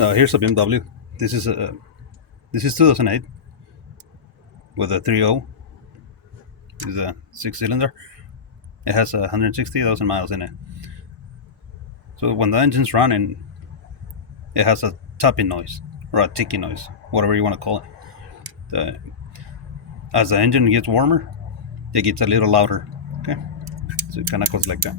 Here's a BMW. This is a this is 2008 with a 3.0. It's a six-cylinder. It has 160,000 miles in it. So when the engine's running, it has a tapping noise or a ticking noise, whatever you want to call it. The, as the engine gets warmer, it gets a little louder. Okay, so it kind of goes like that.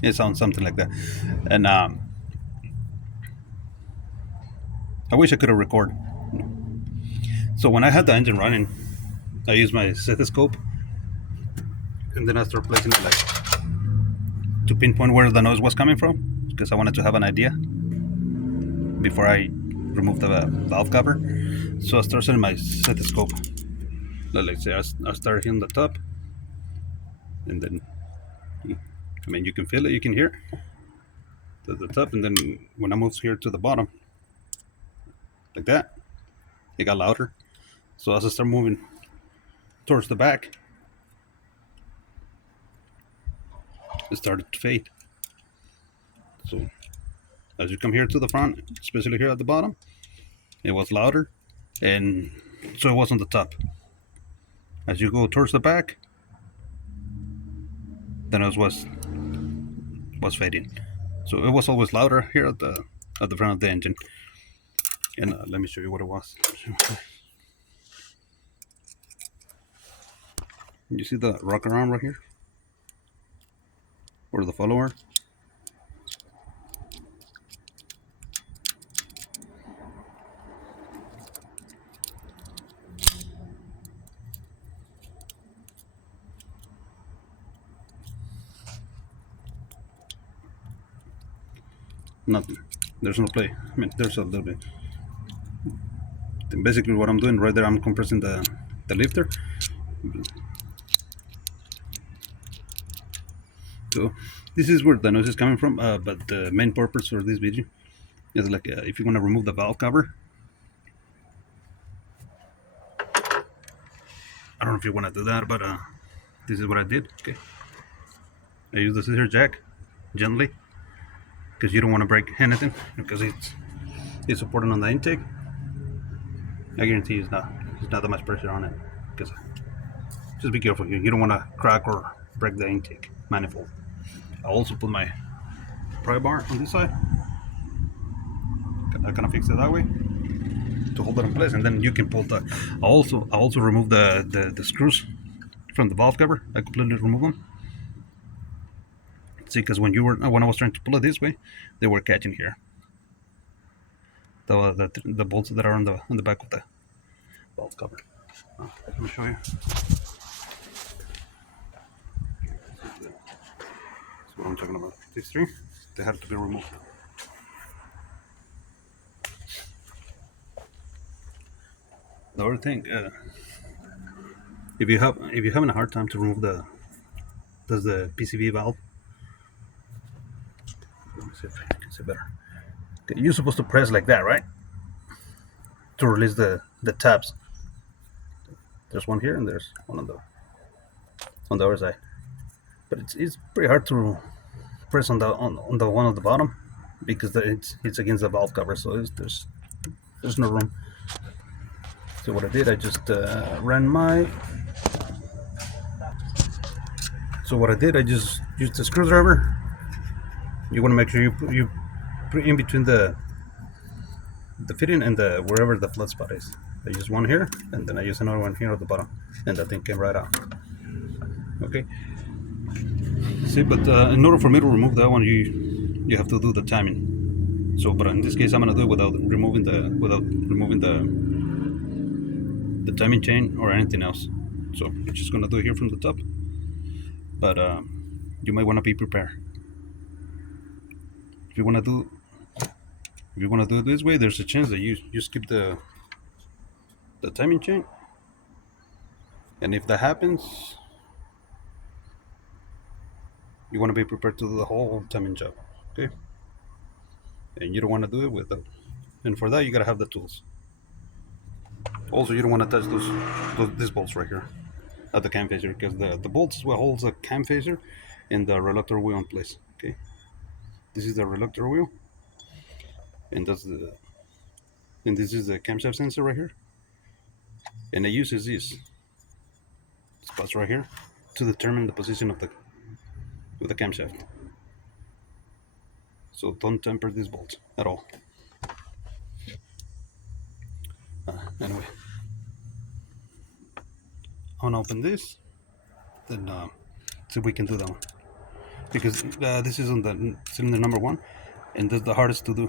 It sounds something like that. And I wish I could have recorded. So when I had the engine running, I used my stethoscope, and then I started placing it like to pinpoint where the noise was coming from, because I wanted to have an idea before I removed the valve cover. So I started setting my stethoscope. Let's say I started here on the top, and then you can feel it, you can hear to the top, and then when I moved here to the bottom, like that, it got louder. So as I start moving towards the back, it started to fade. So as you come here to the front, especially here at the bottom, it was louder, and so it was on the top. As you go towards the back, the noise was fading. So it was always louder here at the front of the engine. And let me show you what it was. You see the rocker arm right here, or the follower? Nothing. There's no play. I mean, there's a little bit. Then basically, what I'm doing right there, I'm compressing the lifter. So this is where the noise is coming from. But the main purpose for this video is like if you want to remove the valve cover. I don't know if you want to do that, but this is what I did. Okay, I use the scissor jack gently, because you don't want to break anything, because it's supported on the intake. I guarantee it's not that much pressure on it, because just be careful here. You don't want to crack or break the intake manifold. I also put my pry bar on this side. I kind of fix it that way to hold it in place, and then you can pull the. I also remove the screws from the valve cover. I completely remove them. See, because when I was trying to pull it this way, they were catching here. The bolts that are on the back of the valve cover. Let me show you. That's what I'm talking about. These three, they had to be removed. The other thing, if you're having a hard time to remove the PCV valve, let me see if I can see better. Okay, you're supposed to press like that, right? To release the tabs. There's one here, and there's one on the other side. But it's pretty hard to press on the one on the bottom, because it's against the valve cover, so there's no room. So what I did, I just ran my. So what I did, I just used the screwdriver. You want to make sure you put in between the fitting and the wherever the flat spot is. I use one here, and then I use another one here at the bottom, and that thing came right out. Okay. See, but in order for me to remove that one, you have to do the timing. So, but in this case, I'm gonna do it without removing the timing chain or anything else. So I'm just gonna do it here from the top. But you might want to be prepared. If you want to do it this way, there's a chance that you skip the timing chain, and if that happens, you want to be prepared to do the whole timing job. Okay, and you don't want to do it without. And for that, you gotta have the tools. Also, you don't want to touch these bolts right here at the cam phaser, because the bolts is what holds the cam phaser and the reluctor wheel in place. Okay, this is the reluctor wheel. and that's the and this is the camshaft sensor right here, and it uses these spots right here to determine the position of the camshaft. So don't temper these bolts at all. Anyway, I'm gonna open this, then see if we can do that one, because this is on the cylinder number 1, and that's the hardest to do.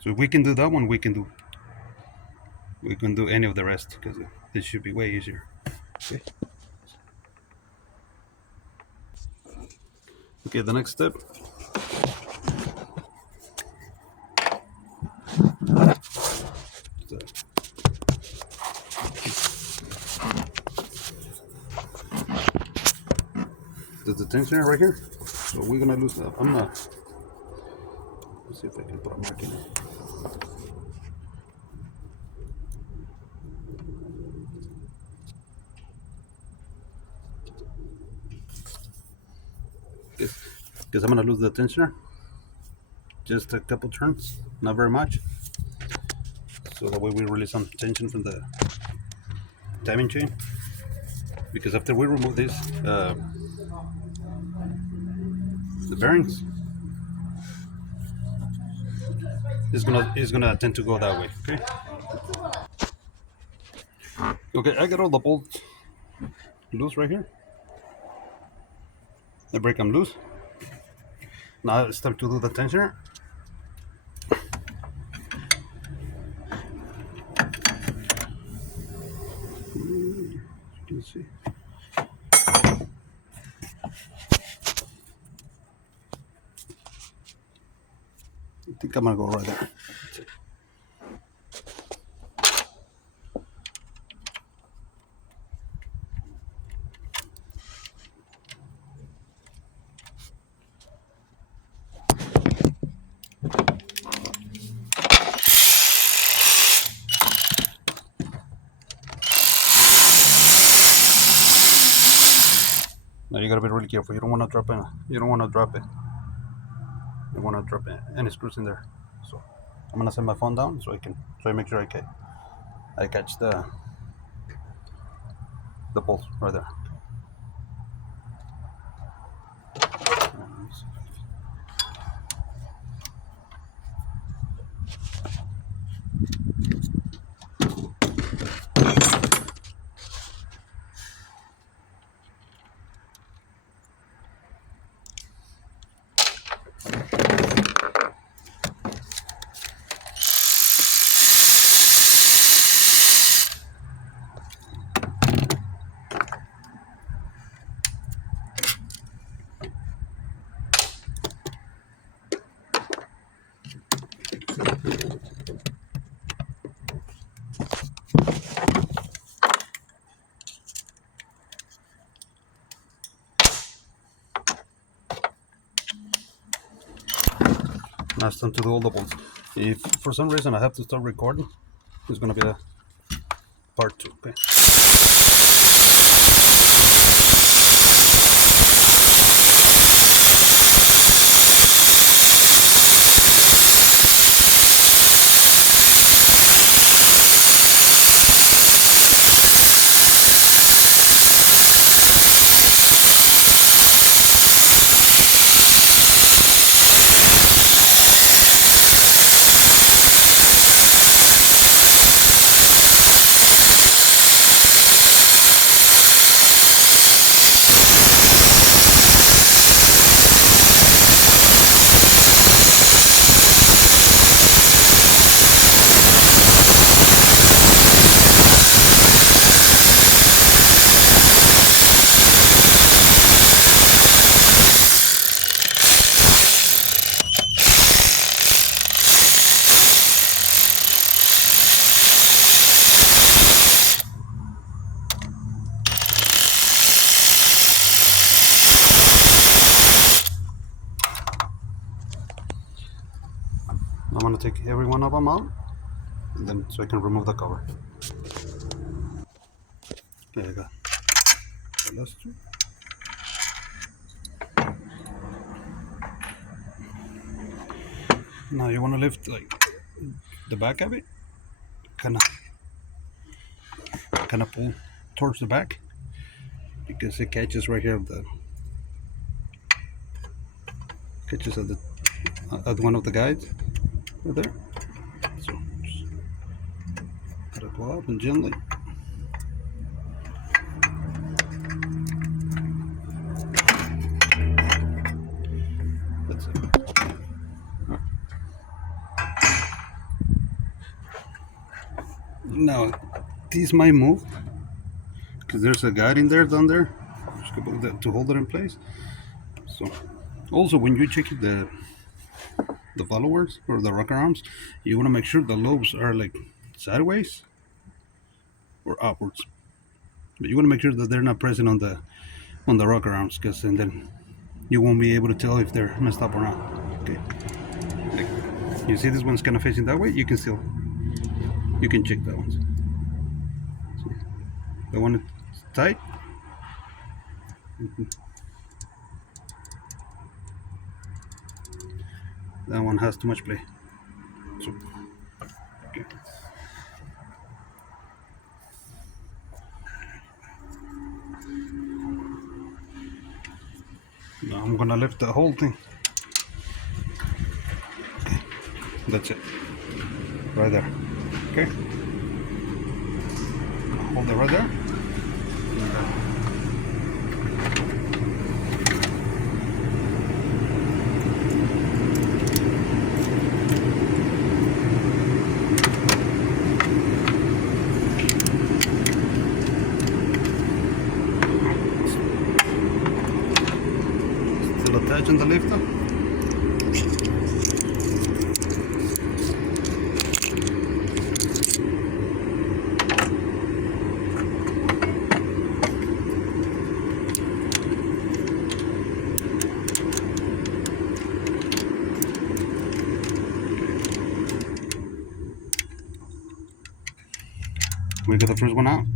So if we can do that one, we can do any of the rest, because this should be way easier. Okay. Okay, the next step. There's the tensioner right here. So we're gonna lose that. Let's see if I can put a mark in it. Because I'm gonna lose the tensioner. Just a couple turns, not very much. So that way we release some tension from the timing chain. Because after we remove this, the bearings is gonna tend to go that way. Okay. Okay, I got all the bolts loose right here. I break them loose. Now it's time to do the tensioner. You can see. I think I'm gonna go right there. Now you gotta be really careful. You don't want to drop it. You don't want to drop it. You want to drop any screws in there. So I'm gonna set my phone down so I make sure I catch the bolts right there. Now it's time to do all the bolts. If for some reason I have to start recording, it's gonna be a part 2. Okay. I'm gonna take every one of them out, and then so I can remove the cover. There you go. The last two. Now you want to lift like the back of it, kind of pull towards the back because it catches right here catches at one of the guides right there. So just gotta go up and gently. That's it. Now these might move because there's a guide in there down there to hold it in place. So also when you check the followers or the rocker arms, you want to make sure the lobes are like sideways or upwards. But you want to make sure that they're not pressing on the rocker arms, because and then you won't be able to tell if they're messed up or not. Okay. Like, you see this one's kind of facing that way. You can check that one. So, the one that's tight. That one has too much play. So, okay. Now I'm gonna lift the whole thing. Okay, that's it. Right there. Okay. Hold it right there. Still attaching the lifter. We got the first one out.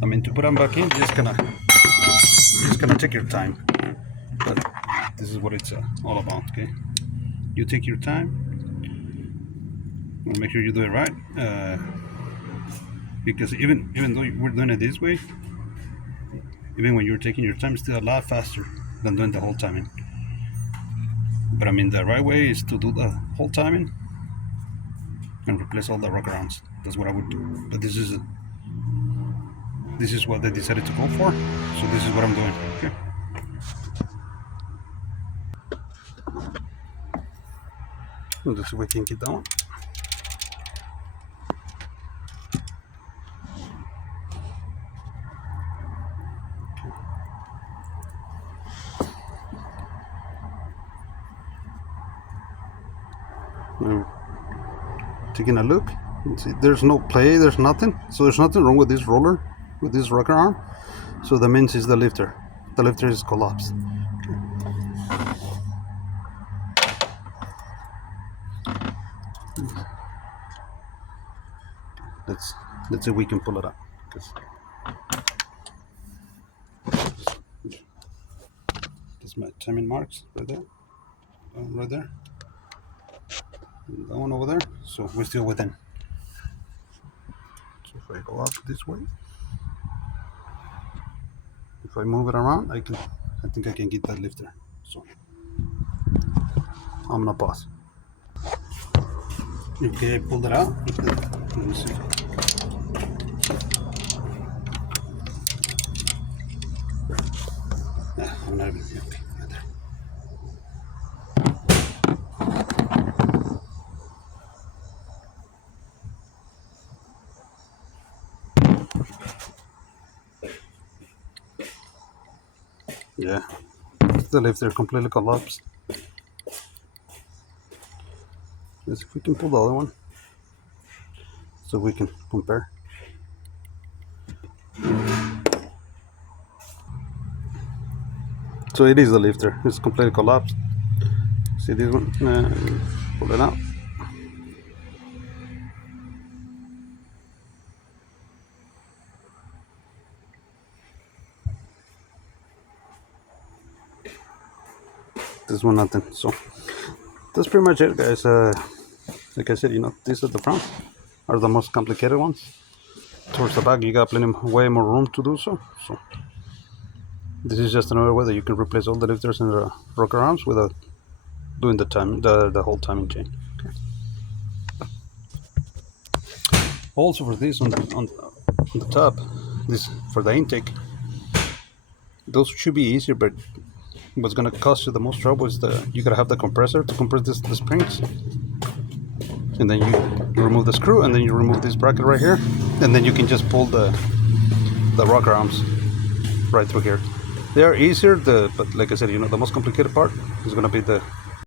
I mean, to put them back in, just gonna take your time. But this is what it's all about. Okay, you take your time. Make sure you do it right. Because even though we're doing it this way, even when you're taking your time, it's still a lot faster than doing the whole timing. But I mean, the right way is to do the whole timing and replace all the rock arounds. That's what I would do. But this is what they decided to go for, so this is what I'm doing. Okay. Let's see if we can get that one. Taking a look. See, there's no play, there's nothing. So there's nothing wrong with this roller, with this rocker arm. So that means it's the lifter. The lifter is collapsed. Let's see if we can pull it up. That's my timing marks right there. Right there. And that one over there. So we're still within. So if I go up this way, if I move it around, I think I can get that lifter. So I'm gonna pause. Okay, I pulled it out. Let me see. I'm not even okay. Right there. Yeah, the lifter completely collapsed. Let's see if we can pull the other one so we can compare. So it is the lifter, it's completely collapsed. See this one? Pull it out. This one nothing. So that's pretty much it, guys. Like I said, these are the front are the most complicated ones. Towards the back, you got way more room to do so. So this is just another way that you can replace all the lifters and the rocker arms without doing the whole timing chain. Okay. Also for this on the top, this for the intake, those should be easier, but what's gonna cost you the most trouble is you gotta have the compressor to compress the springs, and then you remove the screw, and then you remove this bracket right here, and then you can just pull the rocker arms right through here. They are easier, but like I said, the most complicated part is gonna be the